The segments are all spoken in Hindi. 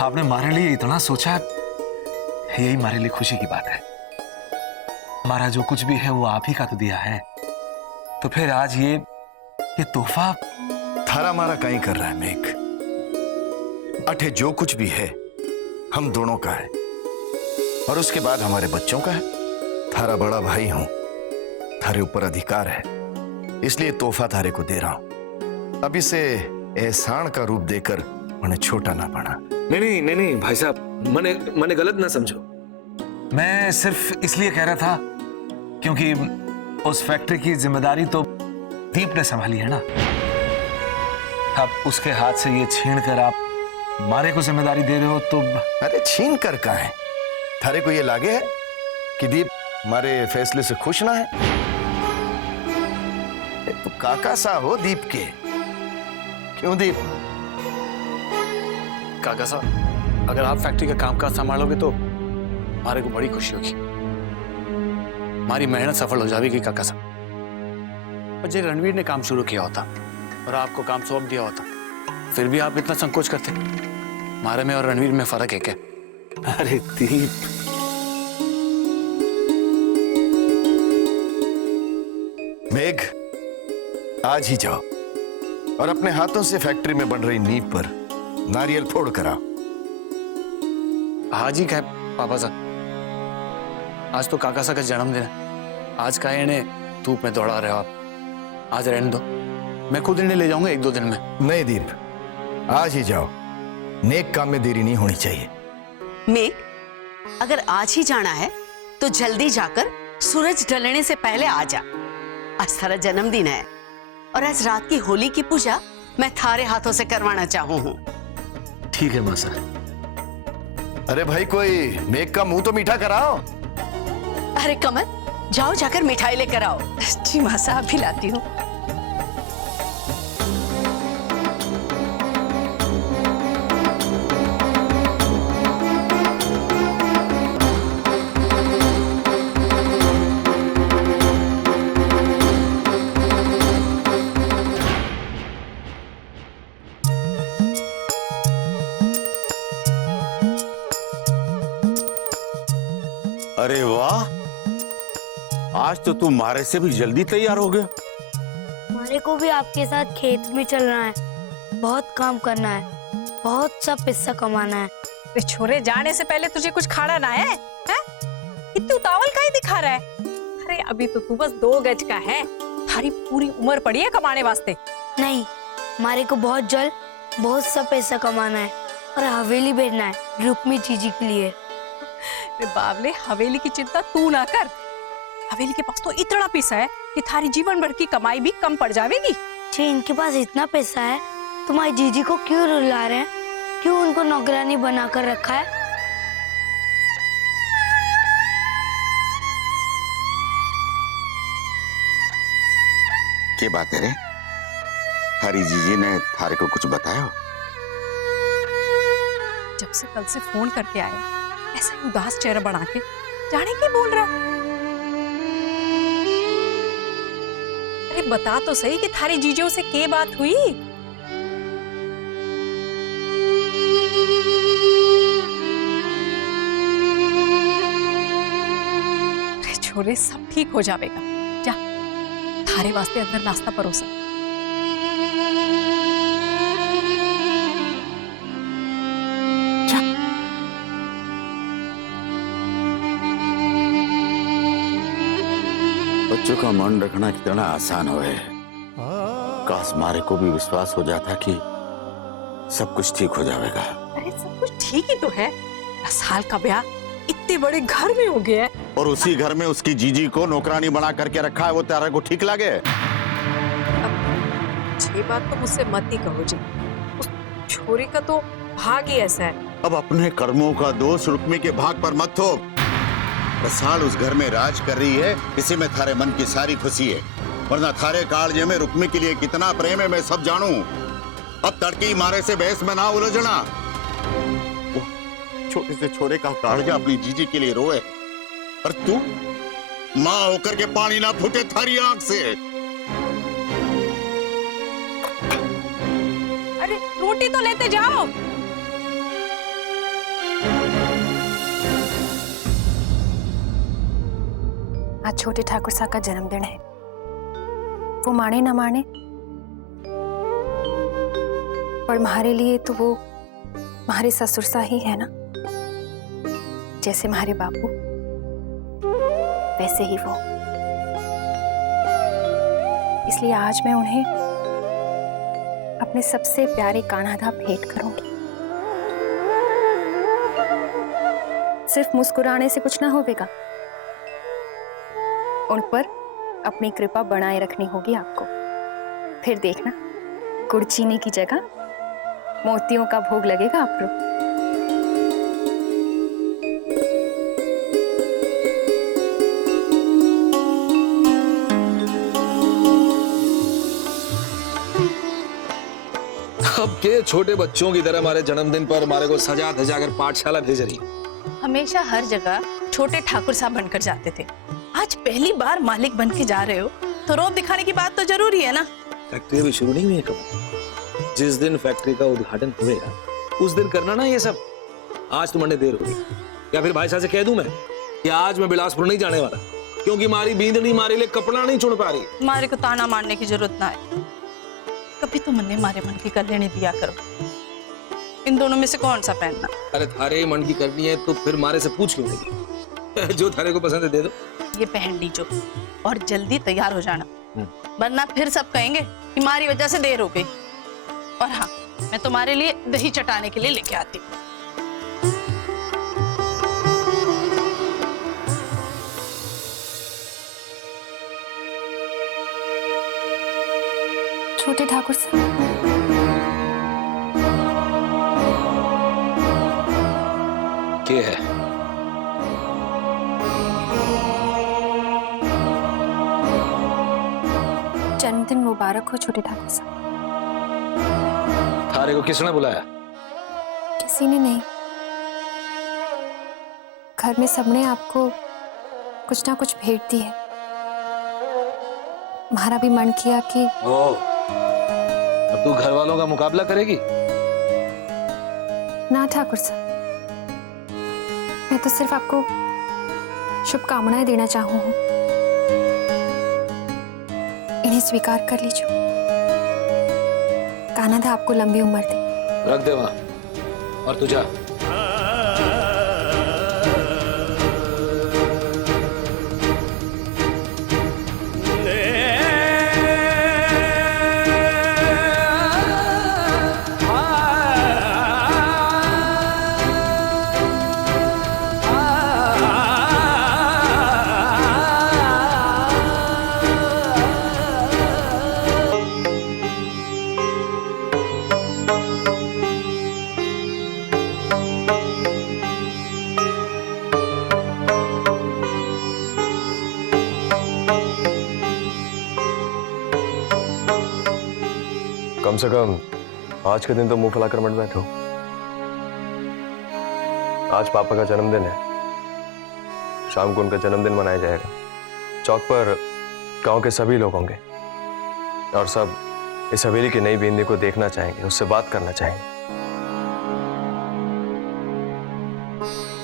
आपने हमारे लिए इतना सोचा, यही हमारे लिए खुशी की बात है। हमारा जो कुछ भी है वो आप ही का तो दिया है, तो फिर आज ये तोहफा थारा मारा कहीं कर रहा है मेघ। अठे जो कुछ भी है हम दोनों का है, और उसके बाद हमारे बच्चों का है। थारा बड़ा भाई हूं, थारे ऊपर अधिकार है, इसलिए तोहफा थारे को दे रहा हूं। अब इसे एहसान का रूप देकर मैंने छोटा ना बना। नहीं भाई साहब, मैंने गलत ना समझो। मैं सिर्फ इसलिए कह रहा था क्योंकि उस फैक्ट्री की जिम्मेदारी तो दीप ने संभाली है ना। अब उसके हाथ से ये छीन कर आप मारे को जिम्मेदारी दे रहे हो तो। अरे छीन कर कहां है? थारे को ये लागे है कि दीप हमारे फैसले से खुश ना है? तो काका सा हो दीप के। क्यों दीप? काका साहब, अगर आप फैक्ट्री का कामकाज संभालोगे तो हमारे को बड़ी खुशी होगी। हमारी मेहनत सफल हो जाएगी काका साहब। और जे रणवीर ने काम शुरू किया होता और आपको काम सौंप दिया होता, फिर भी आप इतना संकोच करते? हमारे में और रणवीर में फर्क है क्या? अरे दीप, मेघ, आज ही जाओ और अपने हाथों से फैक्ट्री में बन रही नींव पर नारियल फोड़ कराओ। आज ही क्या पापा साहब? आज तो काका साहब का जन्मदिन है। आज का इन्हें धूप में दौड़ा रहे हो आप। आज रहने दो, मैं खुद इन्हें ले जाऊंगा 1-2 दिन में। नहीं दीप, आज ही जाओ। नेक काम में देरी नहीं होनी चाहिए। मेघ, अगर आज ही जाना है तो जल्दी जाकर सूरज ढलने से पहले आ जा। आज थारा जन्मदिन है और आज रात की होली की पूजा मैं थारे हाथों से करवाना चाहूं हूं। ठीक है मासा। अरे भाई, कोई मेघ का मुंह तो मीठा कराओ। अरे कमल, जाओ जाकर मिठाई लेकर आओ। जी माँ साहब, भी लाती हूँ। अरे वाह, आज तो तुम मारे से भी जल्दी तैयार हो गए। हमारे को भी आपके साथ खेत में चलना है, बहुत काम करना है, बहुत सा पैसा कमाना है। छोरे, जाने से पहले तुझे कुछ खाना ना है? इतनी उतावल काहे दिखा रहा है? अरे अभी तो तू बस 2 गज का है, थारी पूरी उम्र पड़ी है कमाने वास्ते। नहीं, हमारे को बहुत जल्द बहुत सा पैसा कमाना है और हवेली भेजना है रुक्मी जीजी के लिए। बावले, हवेली की चिंता तू ना कर। हवेली के पास तो इतना पैसा है कि थारी जीवन भर की कमाई भी कम पड़ जाएगी। जी, इनके पास इतना पैसा है, तुम्हारी जीजी को क्यों रुला रहे हैं? क्यों उनको नौकरानी बनाकर रखा है? क्या बात है रे? थारी जीजी ने थारे को कुछ बताया? जब से कल से फोन करके आया, ऐसा ही उदास चेहरा बना के जाने क्या बोल रहा। अरे बता तो सही कि थारी जीजों से क्या बात हुई? अरे छोरे, सब ठीक हो जाएगा। जा, थारे वास्ते अंदर नाश्ता परोसा। बच्चों का मन रखना कितना आसान हो है। काश मारे को भी विश्वास हो जाता कि सब कुछ ठीक हो जाएगा। अरे सब कुछ ठीक ही तो है। 10 साल का ब्याह इतने बड़े घर में हो गया है, और उसी घर में उसकी जीजी को नौकरानी बना करके रखा है। वो तेरे को ठीक लगे? ये बात तो मुझसे मत ही कहो जी। उस छोरी का तो भाग ही ऐसा है। अब अपने कर्मों का दोष रुक्मी के भाग पर मत थोप। 10 साल उस घर में राज कर रही है, इसी में थारे मन की सारी खुशी है। वरना थारे कालजे में रुक्मी के लिए कितना प्रेम है मैं सब जानू। अब तड़की मारे से बहस में ना उलझना। छोटे से छोरे का कालजा अपनी जीजी के लिए रोए, और तू मां होकर के पानी ना फूटे थारी आंख से। अरे रोटी तो लेते जाओ। आज छोटे ठाकुर साहब का जन्मदिन है। वो माने ना माने, पर हमारे लिए तो वो हमारे ससुर सा ही है ना, जैसे हमारे बापू वैसे ही वो। इसलिए आज मैं उन्हें अपने सबसे प्यारे कान्हा भेंट करूंगी। सिर्फ मुस्कुराने से कुछ ना होगा, उन पर अपनी कृपा बनाए रखनी होगी आपको। फिर देखना, गुड़ चीनी की जगह मोतियों का भोग लगेगा आप लोग। अब के छोटे बच्चों की तरह हमारे जन्मदिन पर हमारे को सजा धजा कर पाठशाला भेज रही। हमेशा हर जगह छोटे ठाकुर साहब बनकर जाते थे, आज पहली बार मालिक बन के जा रहे हो तो रौब दिखाने की बात तो जरूरी है ना। फैक्ट्री अभी शुरू नहीं हुई है कब? जिस दिन फैक्ट्री का उद्घाटन होगा उस दिन करना ना ये सब। आज तो मंडे देर हो गई, या फिर भाई साहब से कह दूं मैं कि आज मैं बिलासपुर नहीं जाने वाला, क्योंकि हमारी बींदनी हमारे लिए कपड़ा नहीं चुन पा रही। मारे को ताना मारने की जरूरत ना है, कभी तो मन ने मारे मन की कर लेने दिया करो। इन दोनों में से कौन सा पहनना? अरे थारे मन की करनी है तो फिर मारे से पूछ क्यों नहीं? जो थारे को पसंद है दे दो। ये पहन लीजो और जल्दी तैयार हो जाना, वरना फिर सब कहेंगे कि हमारी वजह से देर हो गई। और हाँ, मैं तुम्हारे लिए दही चटाने के लिए लेके आती हूँ। छोटे ठाकुर साहब, क्या है? जन्मदिन मुबारक हो छोटे ठाकुर साहब। थारे को किसने बुलाया? किसी ने नहीं, घर में सबने आपको कुछ ना कुछ भेंट दी है। हमारा भी मन किया कि अब तू घर वालों का मुकाबला करेगी? ना ठाकुर साहब, मैं तो सिर्फ आपको शुभकामनाएं देना चाहूँ। इन्हें स्वीकार कर लीजिए। कान्हा आपको लंबी उम्र दे। रख दे वहां और तू जा। कम से कम आज के दिन तो मुंह फैलाकर मत बैठो। आज पापा का जन्मदिन है, शाम को उनका जन्मदिन मनाया जाएगा। चौक पर गांव के सभी लोग होंगे और सब इस हवेली की नई बींदी को देखना चाहेंगे, उससे बात करना चाहेंगे।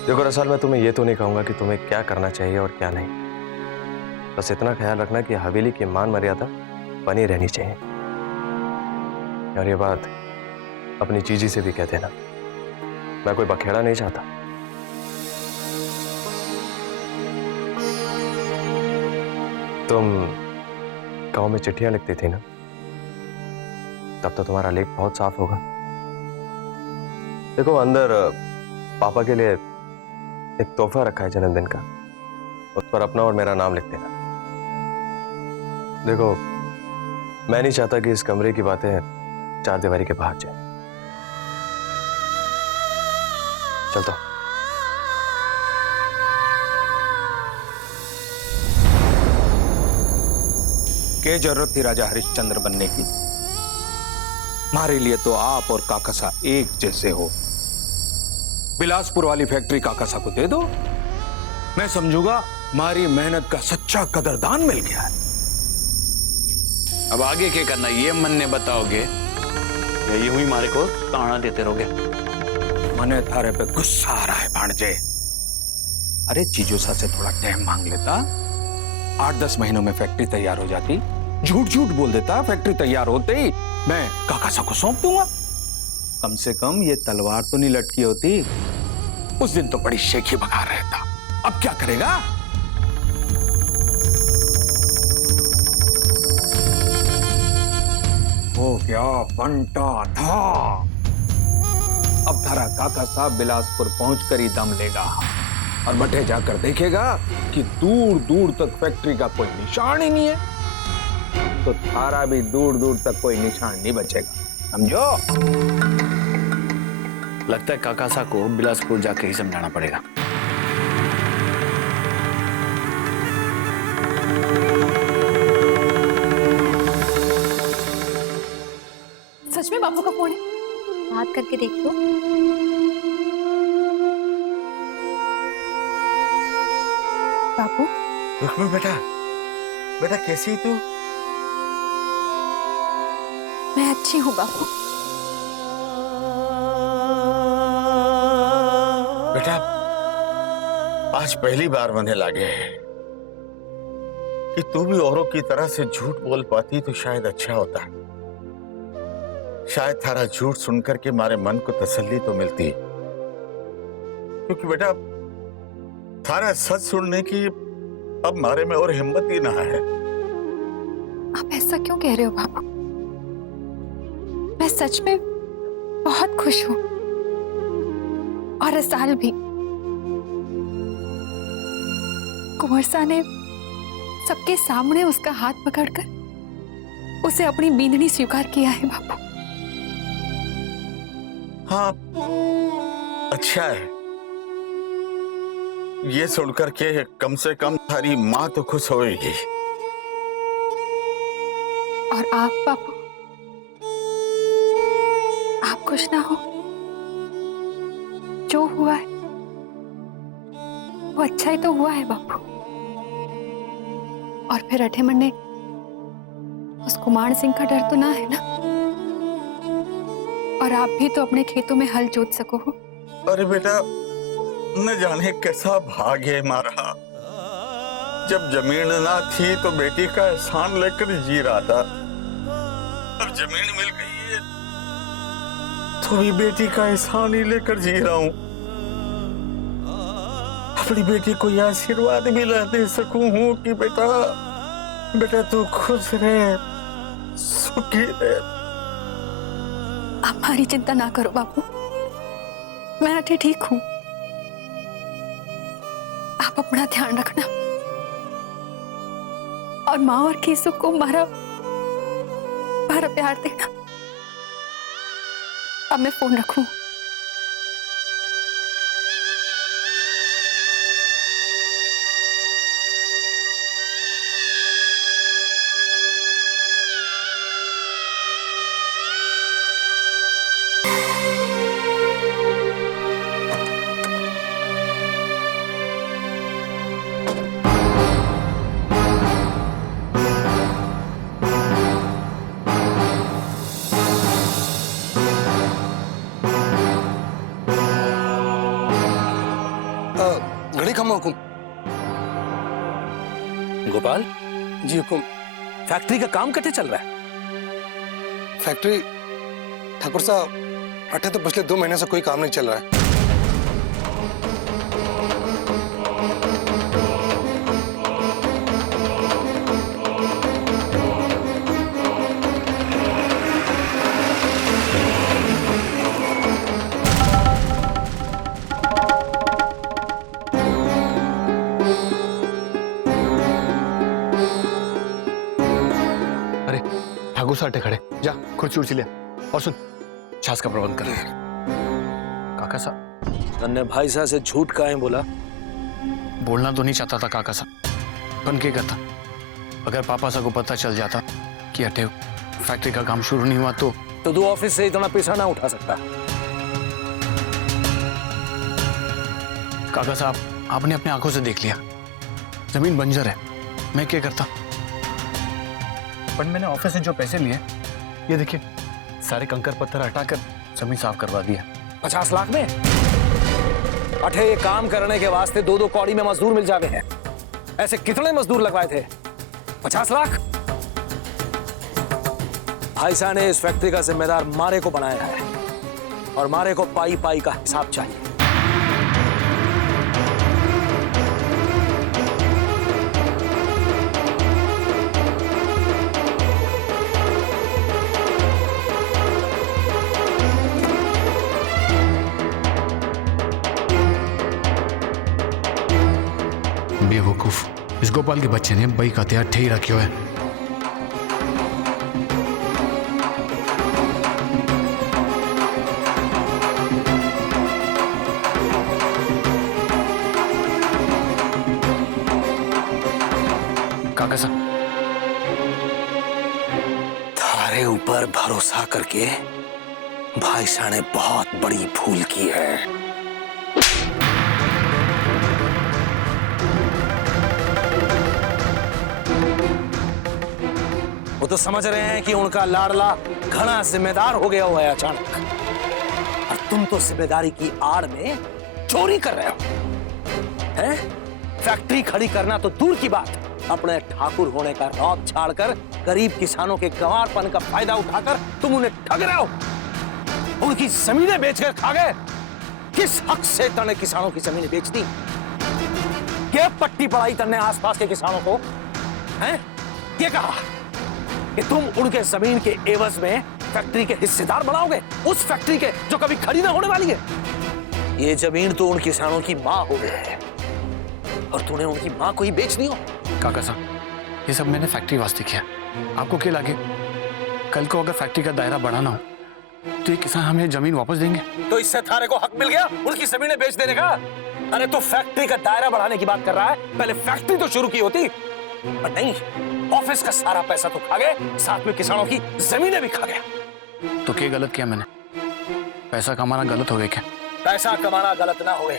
देखो रसाल, मैं तुम्हें यह तो नहीं कहूंगा कि तुम्हें क्या करना चाहिए और क्या नहीं। बस इतना ख्याल रखना कि हवेली की मान मर्यादा बनी रहनी चाहिए। और ये बात अपनी चीजी से भी कह देना, मैं कोई बखेड़ा नहीं चाहता। तुम गांव में चिट्ठियां लिखती थी ना, तब तो तुम्हारा लेख बहुत साफ होगा। देखो अंदर पापा के लिए एक तोहफा रखा है जन्मदिन का, उस पर अपना और मेरा नाम लिख देना। देखो मैं नहीं चाहता कि इस कमरे की बातें चार दीवारी के बाहर जाए। चलता हूं। क्या जरूरत थी राजा हरिश्चंद्र बनने की? हमारे लिए तो आप और काकासा एक जैसे हो। बिलासपुर वाली फैक्ट्री काकासा को दे दो, मैं समझूंगा हमारी मेहनत का सच्चा कदरदान मिल गया है। अब आगे क्या करना ये मन ने बताओगे या यूं ही मारे को ताना देते रहोगे? मने थारे पे गुस्सा आ रहा है भांजे। अरे जीजोसा से थोड़ा टाइम मांग लेता 8-10 महीनों में फैक्ट्री तैयार हो जाती। झूठ झूठ बोल देता, फैक्ट्री तैयार होते ही मैं काकासा को सौंप दूंगा। कम से कम ये तलवार तो नहीं लटकी होती। उस दिन तो बड़ी शेखी बगा रहता, अब क्या करेगा? हो गया बंटा था। अब धरा काका साहब बिलासपुर पहुंचकर ही दम लेगा और बटे जाकर देखेगा कि दूर दूर तक फैक्ट्री का कोई निशान ही नहीं है, तो थारा भी दूर दूर तक कोई निशान नहीं बचेगा, समझो? लगता है काकासा को बिलासपुर जाके ही समझाना पड़ेगा। सच में बापू का फोन है? बात करके देख लो। बापू। रुक्मी बेटा, बेटा कैसी तू? मैं अच्छी हूँ बापू। बेटा आज पहली बार मैंने लागे कि तू भी औरों की तरह से झूठ बोल पाती तो शायद अच्छा होता। शायद थारा झूठ सुनकर के हमारे मन को तसल्ली तो मिलती, क्योंकि बेटा थारा सच सुनने की अब हमारे में और हिम्मत ही ना है। आप ऐसा क्यों कह रहे हो बापू? मैं सच में बहुत खुश हूँ, और रसाल भी। कुंवर सा ने सबके सामने उसका हाथ पकड़कर उसे अपनी बींदनी स्वीकार किया है बापू। हाँ अच्छा है, ये सुनकर के कम से कम थारी माँ तो खुश होएगी। और आप बापू, आप खुश ना हो? जो हुआ है वो अच्छा ही तो हुआ है बापू। और फिर अठेमन ने उस कुमार सिंह का डर तो ना है ना? और आप भी तो अपने खेतों में हल जोत सको हो। अरे बेटा न जाने कैसा भाग्य हमारा, जब जमीन ना थी तो बेटी का एहसान लेकर जी रहा था। अब जमीन मिल गई है तो भी बेटी का एहसान ही लेकर जी रहा हूं। अपनी बेटी को यह आशीर्वाद भी ला दे सकूं हूं कि बेटा बेटा तू खुश रहे, सुखी रहे। आप हमारी चिंता ना करो बापू, मैं अठे ठीक हूं। आप अपना ध्यान रखना और माँ और केसु को मारा प्यार देना। अब मैं फोन रखूं। घड़ी खमा हुकुम। गोपाल जी हुकुम। फैक्ट्री का काम कैसे चल रहा है? फैक्ट्री ठाकुर साहब अठे तो पिछले 2 महीने से कोई काम नहीं चल रहा है। ठाकुर साहब खड़े, जा कुर्सी उर्सी ले और सुन, छाछ का प्रबंध कर। काका साहब, तन्ने भाई साहब से झूठ काहे बोला? बोलना तो नहीं चाहता था काका साहब, बन के करता। अगर पापा साहब को पता चल जाता कि अटे फैक्ट्री का काम शुरू नहीं हुआ तो तू ऑफिस से इतना पैसा ना उठा सकता। काका साहब, आपने अपने आंखों से देख लिया, जमीन बंजर है, मैं क्या करता? पर मैंने ऑफिस से जो पैसे लिए, ये देखिए सारे कंकर पत्थर हटाकर जमीन साफ करवा दिया। 50 लाख में? अठे ये काम करने के वास्ते 2-2 कौड़ी में मजदूर मिल जावे हैं। ऐसे कितने मजदूर लगवाए थे? 50 लाख। भाई साहब ने इस फैक्ट्री का जिम्मेदार मारे को बनाया है और मारे को पाई पाई का हिसाब चाहिए। बेवकूफ, इस गोपाल के बच्चे ने बई का हथियार ठेही रखियो है। काका साहब, थारे ऊपर भरोसा करके भाई साहब ने बहुत बड़ी भूल की है। वो तो समझ रहे हैं कि उनका लाडला घना जिम्मेदार हो गया हुआ है अचानक, और तुम तो जिम्मेदारी की आड़ में चोरी कर रहे हो। हैं? फैक्ट्री खड़ी करना तो दूर की बात, अपने ठाकुर होने का रौब झाड़कर गरीब किसानों के गंवारपन का फायदा उठाकर तुम उन्हें ठग रहे हो। उनकी जमीनें बेचकर खा गए। किस हक से तने किसानों की जमीनें बेच दी? क्या पट्टी पड़ाई तने आसपास के किसानों को? हैं? ये कहा कि तुम उनके जमीन के एवज में फैक्ट्री के हिस्सेदार बनाओगे, उस फैक्ट्री के जो कभी खड़ी ना होने वाली है। ये जमीन तो उन किसानों की मां हो गई है और तूने उनकी मां को ही बेच दी हो। काका साहब, ये सब मैंने फैक्ट्री वास्ते किया। आपको क्या लगे कल को अगर फैक्ट्री का दायरा बढ़ाना हो तो ये किसान हमें जमीन वापस देंगे? तो इससे थारे को हक मिल गया उनकी जमीनें बेच देने का? अरे तो फैक्ट्री का दायरा बढ़ाने की बात कर रहा है, पहले फैक्ट्री तो शुरू की होती। पर नहीं, ऑफिस का सारा पैसा तो खा गए, साथ में किसानों की जमीनें भी खा गया। तो क्या गलत किया मैंने? पैसा कमाना गलत हो गया क्या? पैसा कमाना गलत ना हुए,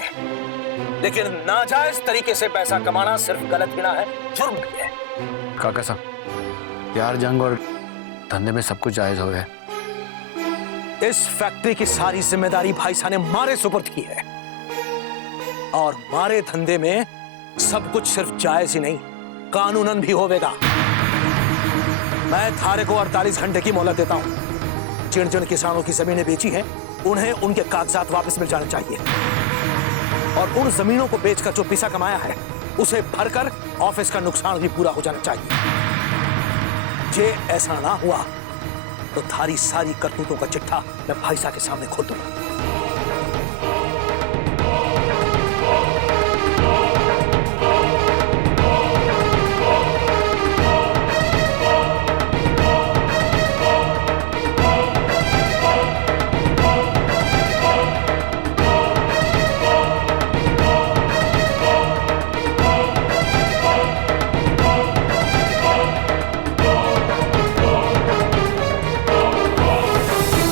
लेकिन नाजायज तरीके से पैसा कमाना सिर्फ गलत ही ना है, जुर्म भी है। काका साहब, प्यार, जंग और धंधे में सब कुछ जायज हो गया। इस फैक्ट्री की सारी जिम्मेदारी भाई साहब ने मारे सुपुर्द की है, और मारे धंधे में सब कुछ सिर्फ जायज ही नहीं, कानूनन भी होवेगा। मैं थारे को 48 घंटे की मोहलत देता हूं। जिन जिन किसानों की जमीनें बेची हैं, उन्हें उनके कागजात वापस मिल जाने चाहिए, और उन जमीनों को बेचकर जो पैसा कमाया है उसे भरकर ऑफिस का नुकसान भी पूरा हो जाना चाहिए। जे ऐसा ना हुआ तो थारी सारी करतूतों का चिट्ठा मैं भाई साहब के सामने खोल दूंगा।